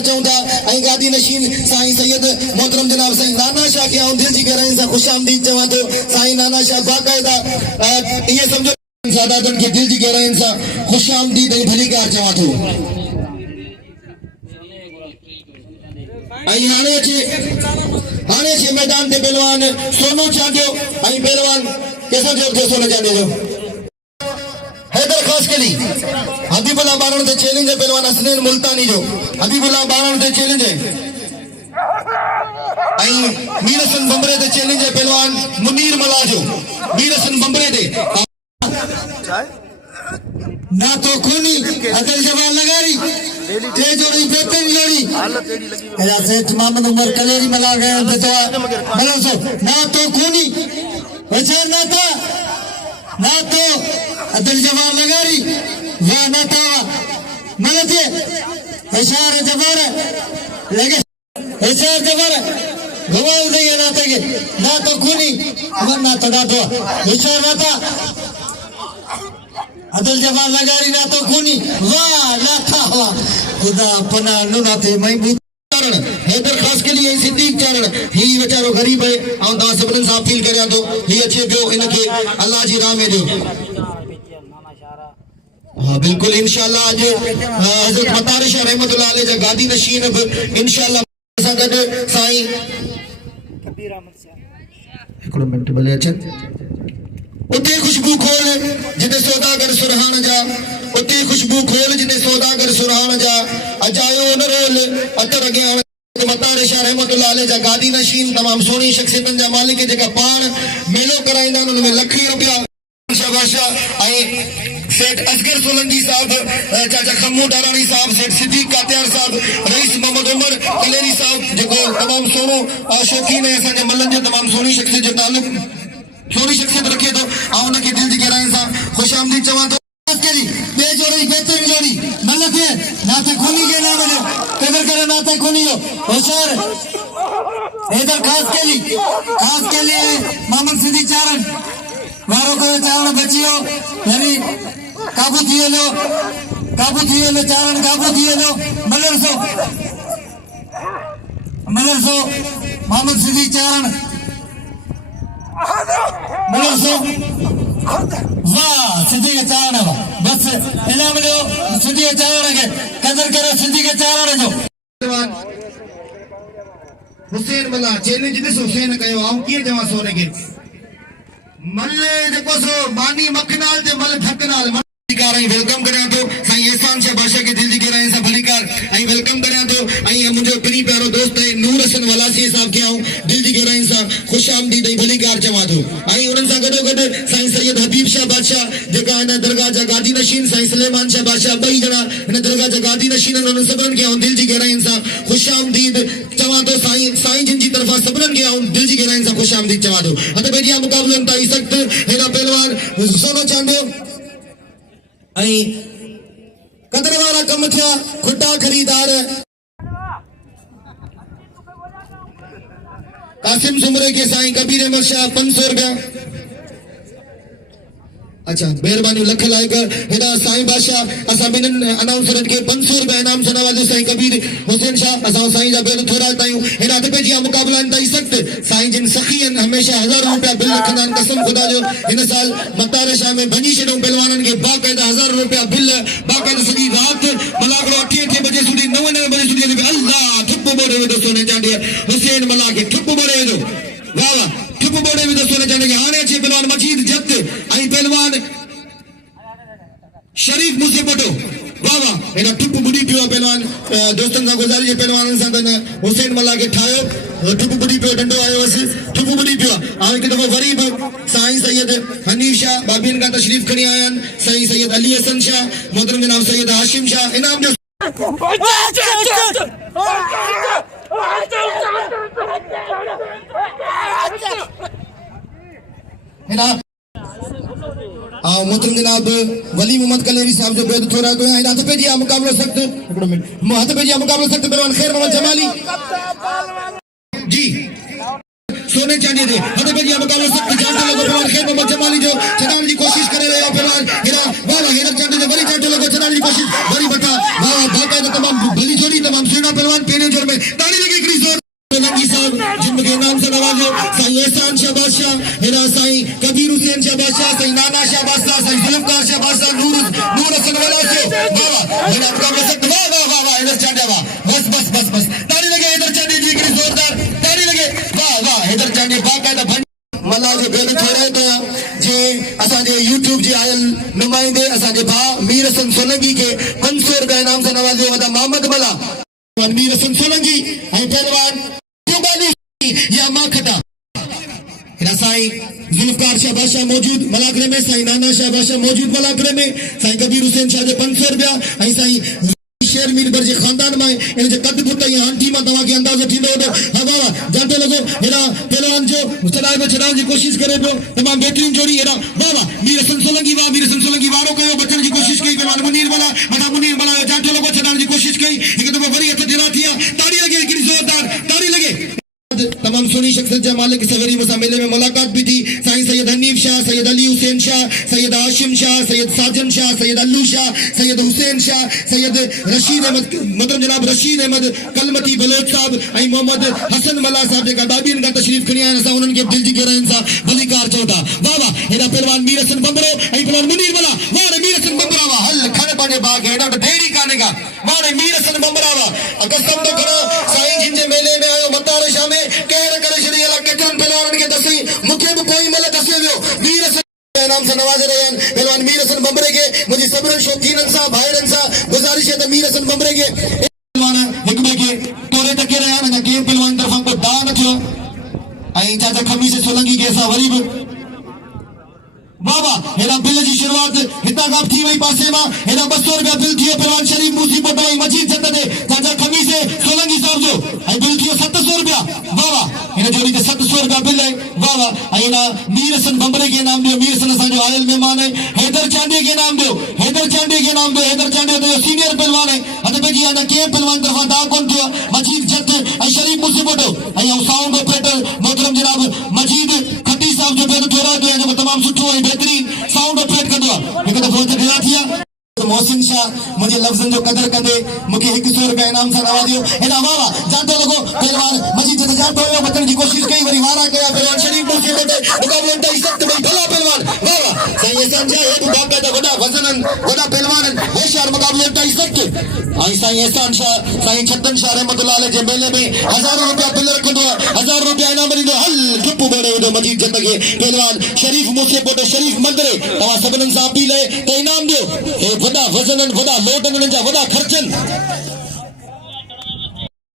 Car चाहूंदा ऐं गादी नशीन साईं सैयद मोहतरम जनाब साईं नाना शाह के आऊं दिल जी गहराई सां खुशामदीद चवां थो। साईं नाना शाह बाकायदा ये समझो सादातन के दिल जी गहराई सां खुशामदीद ऐं भली कार चवां थो। ऐं हाणे अचे मैदान ते पहलवान सोनू चांडियो ऐं पहलवान कैसा जोर थे सोने चांडियो जो हैदर खास के लिए हबीबुल्लाह बारण ते चैलेंज है पहलवान हसनैन मुल्तानी जो हबीबुल्लाह बारण ते चैलेंज है आई मीर हसन बंबरे ते चैलेंज है पहलवान मुनीर मला जो मीर हसन बंबरे ते ना तो खूनी अदल जवान लगारी ते जोड़ी बेहतरीन जोड़ी या सेठ मोहम्मद उमर कलेरी मला गए तो मतलब सो ना तो खूनी वैसे ना तो अदल जवान लगारी वाह ना था मलते इशारे जबर लगे इशारे जबर घुमाओ देंगे ना तक ना तो खूनी वरना तो ना तो इशारा ना था अदल जवान लगारी ना तो खूनी वाह ना था खुदा अपना नुना थे महबूब हैदर खास के लिए सिद्दीक चारण ही बेचारो गरीब है और दा सबन साहब फील करया तो ही अच्छे पियो इनके अल्लाह जी राह में दो। हाँ बिल्कुल इंशाल्लाह आज हजरत मतार शाह रहमतुल्लाह अलैह जा गादी नशीन इंशाल्लाह संगत साईं कबीर अहमद साहब एकड़ो मिनट भले अचन उते खुशबू खोल जिते सौदागर सुरहान जा उते खुशबू खोल जिते सौदागर सुरहान जा अजायो न रोल अतर गया मतार शाह रहमतुल्लाह अलैह जा गादी नशीन तमाम सोनी शख्सियतन जा मालिक जेका पान मेलो कराइंदा उन में लखी रुपया शाबाशाह आई सेठ असगर सोलंकी साहब चाचा खम्मू डारानी साहब सेठ सिद्दीक कातियार साहब रईस मोहम्मद उमर कलेरी साहब जो तमाम सोनो शौकीन है असांजे मल्लन जो तमाम सोनी शख्सियत जो ताल्लुक सोनी शख्सियत रखे तो आ उनके दिल जी गहराई सां खुशामदीद चवां तो बे जोड़ी बेहतरीन जोड़ी मल्लक है नाते खूनी के नाम है कदर करे नाते खूनी हो होशियार इधर खास के लिए मोहम्मद सिद्दीक चारण वारो को चारण बचियो यानी काबू थिए लो चारण काबू थिए लो मलरसो मोहम्मद सिद्दीक चारण मलरसो वाह सिद्दीक चारण बस इनाम लो सिद्दीक चारण के कदर करो सिद्दीक चारण जो हुसैन मला चैलेंज दिस हुसैन कयो आऊं किए जमा सोने के मल्ले देखो सो बानी मखनाल ते मल थकनाल आई वेलकम करया तो साईं एहसान शाह बादशाह के दिल जी गहराई सां भलीकार आई वेलकम करया तो आई मुझे प्री प्यारो दोस्त है नूर हसन वलासी साहब के आऊं दिल जी गहराई सां खुशामदीद आई भलीकार चवा तो आई उनन सां गडो गड साईं सैयद हबीब शाह बादशाह जेका इन दरगाह जा गादी नशीन साईं सुलेमान शाह बादशाह बई जणा इन दरगाह जा गादी नशीन उनन सबन के आऊं दिल जी गहराई सां खुशामदीद चवा तो साईं जिन जी तरफा सबन के आऊं दिल जी गहराई सां खुशामदीद चवा तो हत बेजिया मुकाबलन ताई सख्त हेरा पहलवान सोनो चांडियो आई कदर वाला कम थिया खुटा खरीदार कासिम सुमरे के साईं कबीर अहमद शाह 500 रुपया अच्छा मेहरबानी लख लाइक हेडा साईं बादशाह असा बिनन अनाउंसर के 500 रुपया इनाम से नवाजो साईं कबीर हुसैन शाह असा साईं जा बेल थोड़ा तायूं हेडा ते पेजी मुकाबला ताई सख्त साईं जिन सखीन हमेशा 1000 रुपया बिल रखंदान कसम खुदा जो इन साल मतार शाह में भजी छडो पहलवानन के बाकायदा 1000 रुपया बिल बाकायदा सदी रात मलागड़ो 8 बजे सुधी 9 बजे सुधी अल्लाह ठुप बोरे में दोस्तों चांडी हुसैन मला के ठुप बोरे दो वाह वाह ठुप बोरे में दोस्तों चांडी के हाने अच्छे पहलवान मजीद जब्त आई पहलवान शरीफ मुझसे पटो वाह वाह एना ठुप बुडी पियो पहलवान दोस्तन सा गुजारिश पहलवान सा तन हुसैन मला के ठायो ठुप बुडी पियो डंडो आयो वस ठुप बुडी पियो आ एक दफो गरीब साईं सैयद हनीफ शाह बाबीन का तशरीफ खणी आयन साईं सैयद अली हसन शाह मोहतरम जनाब सैयद हाशिम शाह इनाम जो इनाम मोहतरम जनाब वली मोहम्मद कलेरी साहब जो बेद थोड़ा तो है हाथ पे जी मुकाबला सख्त एकड़ो मिनट हाथ पे जी मुकाबला सख्त पहलवान खैर मोहम्मद जमाली जी सोने चांदी दे हाथ पे जी मुकाबला सख्त जानते लोगों पहलवान खैर मोहम्मद जमाली जो चढ़ाने की कोशिश करे रहे हो पहलवान हेरा वाला हेरा चांदी दे बड़ी चांदी लोगों चढ़ाने की कोशिश बड़ी बता वाह बाकायदा तमाम बड़ी जोड़ी तमाम तमाम सुना पहलवान पेने जोर में ताली लगे क्रिसोर लंगी साहब जिनके नाम से नवाजो साईं एहसान शाह बादशाह हेरा साईं कबीर हुसैन शाह बादशाह साईं नाना शाह बादशाह साईं जुल्फकार शाह बादशाह नूर हसन वाला से वाह हेरा आपका मसक वाह वाह वाह वाह इधर चांडा वाह बस ताली लगे इधर चांडे जी की जोरदार ताली लगे वाह वाह इधर चांडे बाकायदा मला जो बेल थोड़ा तो जे असांजे यूट्यूब जे आयल नुमाइंदे असांजे भा मीर हसन सोलंकी के 500 रुपया इनाम सां नवाज़ियो वदा मोहम्मद मला मीर हसन सोलंकी ऐं पहलवान या मां खटा हिना साईं जुल्फकार शाह बादशाह मौजूद मलाकड़े में साईं नाना शाह बादशाह मौजूद मलाकड़े में साईं कबीर हुसैन शाह जे 500 रुपया ऐं साईं शेर मीर बरजे खानदान में इन जे कद पुट या आंटी में तवा के अंदाजो थींदो हो हां बाबा जानते लगो हेरा पहलवान जो चढ़ाण की कोशिश करे पियो तमाम बेहतरीन जोड़ी हेरा बाबा मीर हसन सोलंकी वारो कयो बचण की कोशिश कई पहलवान मुनीर वाला मथा मुनीर वाला जानते लगो चढ़ाण की कोशिश कई एक दफा वरी हथ ढिला थिया ताड़ी लगे हिकिड़ी जोरदार ताड़ी लगे तमाम सुनी शख्सियत जा मालिक सगरी मुसा मेले में मुलाकात भी थी साईं सैयद हनीफ शाह सैयद अली हुसैन शाह सैयद हाशिम शाह सैयद साजन शाह सैयद अल्लू शाह सैयद हुसैन शाह सैयद रशीद अहमद मतलब जनाब रशीद अहमद कलमती बलोच साहब ऐं मोहम्मद हसन मला साहब जेका दाबियन का तशरीफ खणी आया असां उन्हनि खे दिल जी गहराइनि सां भलीकार चौथा वाह वाह हेड़ा पहलवान मीर हसन बंबरो ऐं पहलवान मुनीर वाला वाह मीर हसन बंबरा वाह हल खण पाने बाग हेड़ा तो देरी काने का वाह मीर हसन बंबरा वाह कसम तो करो साईं जिन जे मेले में आयो मतार शाह में कहर करे श्री अल्लाह केतरन पहलवान के दसी मुखे भी कोई मल दसे वियो मीर हसन नाम से नवाजे रहे हैं पहलवान मीर हसन बंबरे के मुझे सबरन शौकीनन सा भाईरन सा गुजारिश है मीर हसन बंबरे के पहलवान हिकबे के तोरे टके रहे हैं ना गेम पहलवान तरफा को दान थियो आई चाचा खमी से सोलंकी के सा वरी बाबा हेरा बिल जी शुरुआत हिता गाप थी वही पासे में हेरा 200 रुपया बिल थियो पहलवान शरीफ मूसी पटवाई मजीद जत दे चाचा खमी से सोलंकी साहब जो आई बिल थियो 700 रुपया बाबा इन जोड़ी ते 700 रुपया बिल है बाबा आई ना मीर हसन बंबरे के नाम दियो मीर हसन सा जो आयल मेहमान है हैदर चांडे के नाम दियो हैदर चांडे तो सीनियर पहलवान है अते बेजी आना के पहलवान तरफा दा कोन थियो मजीद जत आई शरीफ मूसी पटो आई साउंड ऑपरेटर मोहतरम जनाब मजीद खट्टी साहब जो बेद थोड़ा जो है तमाम सुठो है बेहतरीन साउंड ऑपरेट कर दो एक दफो ते गिरा थिया मोहसिन शाह मुझे लफ्जन जो कदर कंदे मुके 100 रुपया इनाम सा नवाजियो एना वावा जानते लोगो पहलवान मजीद ते जातो हो बचण की कोशिश कई वरी वारा कया पहलवान शरीफ मूसी पटे मुकाबले तई सख्त भाई भला पहलवान वावा सही समझा है तू बाका दा वडा वजनन वडा पहलवान होशियार मुकाबले तई सख्त आई साईं एहसान शाह साईं छतन शाह रहमतुल्लाह अलैह जे मेले में हजारों रुपया बिल रखंदो 1000 रुपया इनाम ॾींदो हल चुप बड़े दो मजीद जत के पहलवान शरीफ मूसी पटे शरीफ मंदरे तवा सबनन सा अपील है तो इनाम दियो ए वडा वजनन वडा लोटन जा वडा खर्चन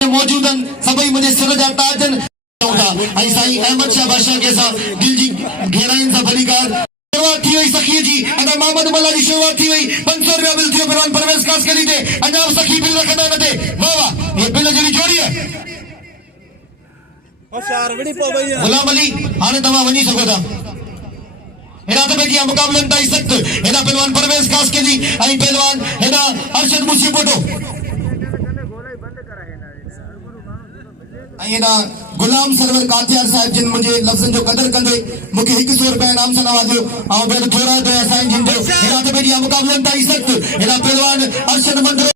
मौजूदन सभई मुझे सिर जा ताजन आई साईं अहमद शाह बादशाह के सा दिल जी गहराइन सा भलीकार शुरुआत थी वही सखी जी अगर मोहम्मद मला जी शुरुआत थी वही 500 रुपया बिल थियो पहलवान परवेज कास के दी अञा सखी बिल रखंदा न दे वाह वाह ये बिल जड़ी जोड़ी है होशियार वड़ी पो भई गुलाम अली हाने तमा वनी सको था हेरा तो बेटिया मुकाबले ताई सख्त हेरा पहलवान परवेज कास के दी आई पहलवान हेरा अरशद मूसी पोटो आई ना गुलाम सरवर कातियार साहब जिन मुझे लफ्जन जो कदर कंदे मुके 100 रुपया इनाम सा नवाजियो आ बेद थोड़ा तो साईं जिन जो हेरा तो बेटिया मुकाबले ताई सख्त हेरा पहलवान अरशद मंदर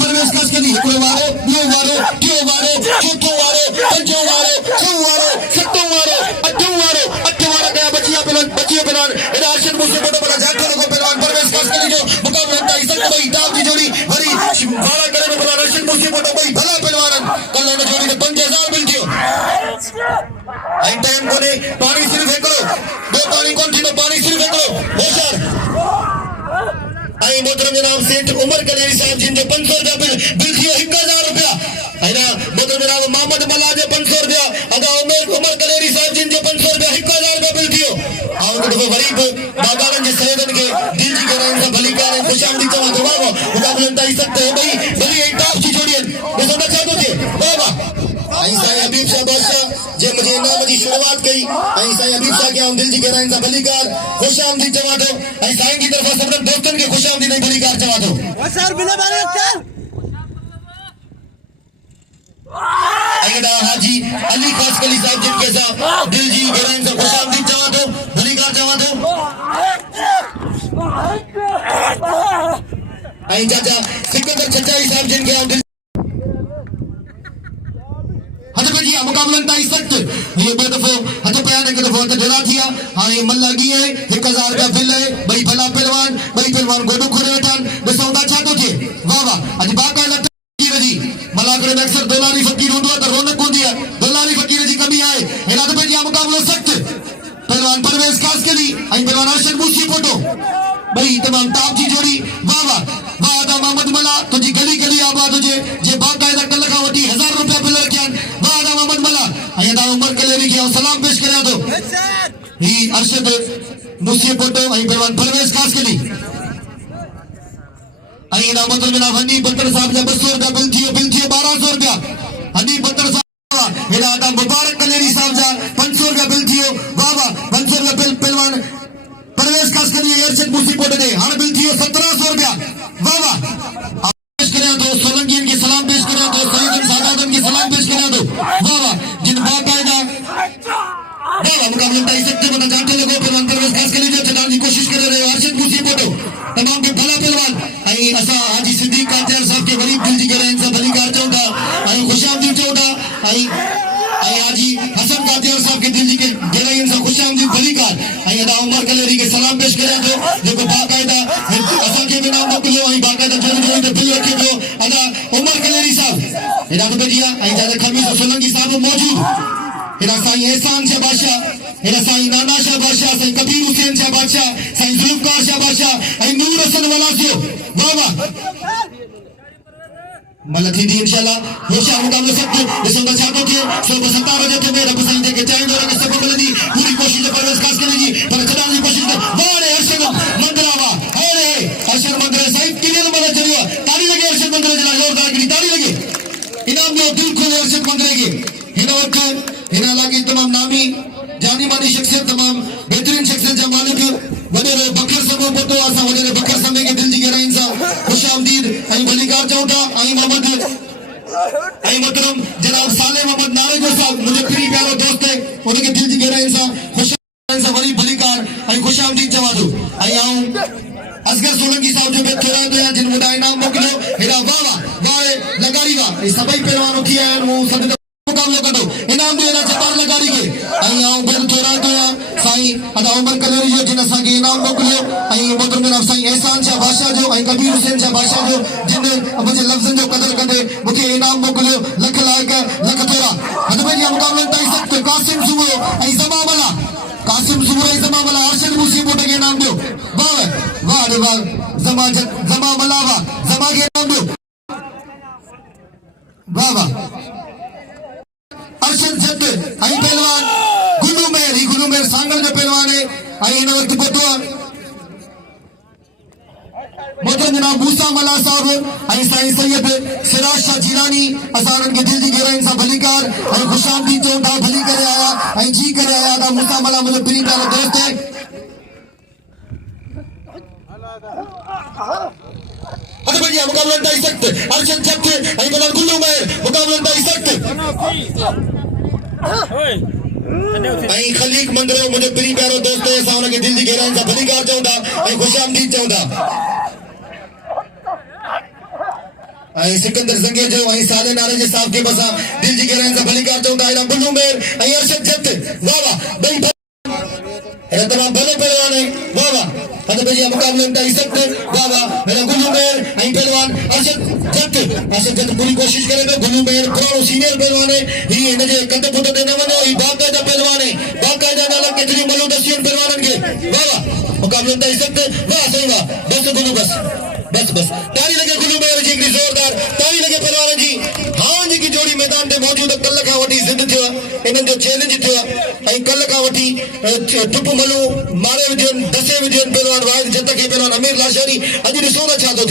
परवेज कास के दी हिकड़ो वारो ॿियो वारो टियों वारो चौथों वारो पंजों वारो छहों वारो सतों वारो अठों वारो अठ वारा गया बचिया पहलवान हेरा अरशद मूसी पोटो बड़ा जातो लोगो पहलवान परवेज कास के दी जो मुकाबले ताई सख्त भाई दाव की जोड़ी वरी वारा करे में पहलवान अरशद मूसी पोटो भाई भला पहलवान कल ने जोड़ी 5000 मिल थियो आई टाइम कोने पानी सिर्फ एकड़ो दो पानी कोन थी तो पानी सिर्फ एकड़ो होशियार आई मोहतरम जनाब सेठ उमर कलेरी साहब जिन जो 500 रुपया बिल थियो 1000 रुपया है ना मोहतरम जनाब मोहम्मद मला जो 500 रुपया अगा उमर कलेरी साहब जिन जो 500 रुपया 1000 रुपया बिल थियो आओ तो गरीब बाबान जे सैयदन के दिल जी गराइन सा भलीकार खुशामदी तवा तो बाबा मुकाबले ताई सकते है भाई भली एक टॉप की जोड़ी है ये सब चाहतो थे बाबा आई साईं हबीब शाह बादशाह जे मुझे इनाम की शुरुआत कई आई साईं हबीब शाह के हम दिल जी गराइन सा भलीकार खुशामदी चवा दो आई साईं की तरफ सब दोस्तन के खुशामदी नहीं भलीकार चवा दो सर बिना बारे कर अगड़ा हाजी अली खास कली साहब जिनके साथ दिल जी गराइन सा खुशामदी चवा दो भलीकार चवा दो आई चाचा सिकंदर चचाई साहब जिनके हम दिल जी मुकाबला ताई सख्त ये बे दफो हथ पया ने दफो हथ ढेरा थिया हां ये मन लगी है 1000 रुपया बिल है भाई भला पहलवान गोडो खोले वठन ॾिसो था छा थो थे वाह वाह अज बाका लत जी मलाकड़े में अक्सर दोलारी फकीर होंदो त रौनक होंदी है दोलारी फकीर जी कमी आए हेना तो जी मुकाबलो सख्त पहलवान परवेज खास के लिए आई पहलवान अर्शद मूसी फोटो भाई तमाम ताप की जोड़ी वाह वाह वाह आदा मोहम्मद मला तुझी गली गली आबाद हुजे जे बाकायदा कल का वठी 1000 रुपया बिल रखियन वाह आदा मोहम्मद मला आई आदा उमर कलेरी के सलाम पेश करया तो ही अर्शद मूसी फोटो आई पहलवान परवेज खास के लिए आई ना मतलब ना हनी बत्तर साहब जा 200 रुपया बिल थियो 1200 रुपया हनी बत्तर साहब हेदा आदा मुबारक कलेरी साहब जा 500 रुपया बिल थियो वाह वाह 500 रुपया बिल पहलवान परवेज खास के लिए अर्शद मूसी फोटो दे हर बिल थियो 1700 रुपया वाह वाह पेश करया तो सोलंकियन के सलाम पेश करया तो सईद सादातन के सलाम पेश करया तो वाह वाह जिन बाकायदा वाह मुकाबला ताई सकते बना जाते लगो पहलवान परवेज खास के लिए जो चलाने की कोशिश कर रहे हो अर्शद मूसी फोटो तमाम के भला पहलवान आई असा हाजी सिद्दीक कादियार साहब के वली दिल जी के रहन से भली कार चौथा आई खुशामदीद चौथा आई हाजी हसन कादियार साहब के दिल जी के गेरयन से खुशामदीद भली कार आई अदा उमर कलेरी के सलाम पेश करे तो जो बाकायदा असा के बिना मोकलो आई बाकायदा जोड़ी तो बिल रखे हो अदा उमर कलेरी साहब एदा तो जिया आई ज्यादा खमीस सोलंकी साहब मौजूद एदा साईं एहसान शाह बादशाह एदा साईं नाना शाह बादशाह साईं कबीर हुसैन शाह बादशाह साईं जुल्फकार शाह बादशाह आई नूर हसन वलासियो वाह वाह मलथी दी इंशाल्लाह होशा मुकाबला सब दिसंदा छातो के 17 जते में रब साईं के चाहिए और सब मिलदी पूरी कोशिश परवेज खास के लिए पर खड़ा की कोशिश वाह रे अर्शद मंगरावा अरे अर्शद मंगरा साईं किने मदद चलियो ताली लगे अर्शद मंगरा जला जोरदार की ताली लगे इनाम जो दिल खोले अर्शद मंगरे के हिन वक्त हिन लागी तमाम नामी जानी मानी शख्सियत तमाम बेहतरीन शख्सियत जा मालिक वडेरे बकर सबो पतो आसा वडेरे बकर समय के दिल जी के रहन सा खुशामदीद आई भलीकार चौथा आई मोहम्मद आई मोहतरम जनाब साले मोहम्मद नारे जो साहब मुझे प्री प्यारो दोस्त है उनके दिल जी के रहन सा खुशामदीद सा वली भलीकार आई खुशामदीद जवा दो आई आऊं असगर सोलंकी साहब जो बैठे रहे थे जिन मुदा इनाम मोकलो हेरा वाह वाह लगारी वाह इस सभी पहलवानों की है वो सब मुकाबला करो इनाम दे ना चपार लगारी के आई आऊं बेल थोड़ा तो साईं अदा उमर कलेरी जो जिन असा के इनाम मोकलो आई मोहतरम जनाब साईं एहसान शाह बादशाह जो आई कबीर हुसैन शाह बादशाह जो जिन मुझे लफ्ज़न जो कदर कंदे मुझे इनाम मोकलो लख लायक लख थोड़ा हद में ये मुकाबला ताई सकते कासिम सुबो आई जमा वाला कासिम सुबो आई जमा वाला अर्शद मूसी फोटो के इनाम दो वाह वाह रे वाह जमा मलावा जमा के इनाम दो वाह वाह अर्शद जट आई पहलवान गुलू मेर सांगल जो पहलवान है आई इन वक्त पतो मोहतरम जनाब मूसा मला साहब आई साईं सैयद सिराज शाह जिलानी असारन के दिल जी के रहन सा भलीकार आई खुशामदीद चौथा भली करे आया आई जी करे आया दा मूसा मला मुझे प्री प्यारा दोस्त है अरे भैया मुकाबला ताई सकते अर्शद जट आई पहलवान गुलू मेर मुकाबला ताई सकते आई खलीक मंदरो मुझे प्री प्यारो दोस्त है सावन के दिल जी के रहन सा भलीकार चौथा आई खुशामदीद चौथा आई सिकंदर जंगे जो आई साले नारे जे साहब के बसा दिल जी के रहन सा भलीकार चौथा आई गुल्लू मेर आई अर्शद जट वाह वाह भाई है तमाम भले पहलवान है वाह वाह हद भैया मुकाबले में ताई सकते वाह वाह मेरा गुल्लू मेर आई पहलवान अर्शद जट पूरी कोशिश करे तो गुल्लू मेर पुरानो सीनियर पहलवान है ही इन जे कंदे पुट दे न वनो ही बाकायदा पहलवान है बाकायदा नाला के जरी मलो दसियन पहलवानन के वाह वाह मुकाबले में ताई सकते वाह सही वाह बस गुल्लू बस ताली लगे गुल्लू मेर जी की जोरदार ताली लगे पहलवान जी हां जी की जोड़ी मैदान में मौजूद कल का वटी जिद थियो इनन जो चैलेंज थियो आई कल का वटी टुप मलो मारे विजन दसे विजन पहलवान वाहिद जत के पहलवान अमीर लाशरी अज ॾिसो न छा थो